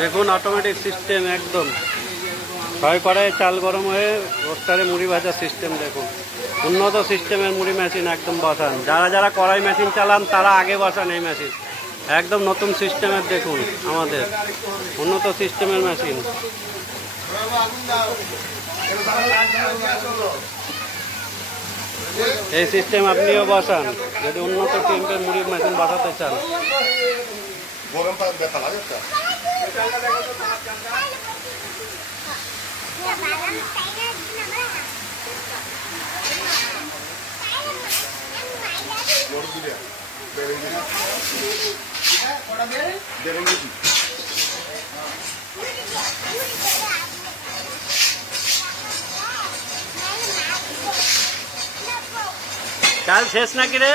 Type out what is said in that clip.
দেখুন automatic system, একদম ছয় কড়াইয়ে চাল গরম হয়ে রোস্টারে মুড়ি ভাজার সিস্টেম। দেখুন উন্নত সিস্টেমের মুড়ি মেশিন একদম বসান। যারা যারা কড়াই মেশিন চালান তারা আগে বসান এই মেশিন, একদম নতুন সিস্টেমের। দেখুন আমাদের উন্নত সিস্টেমের মেশিন। এই সিস্টেম আপনিও বসান যদি উন্নত টেম্পের মুড়ির মেশিন বসাতে চান। চাল শেষ নাকি রে?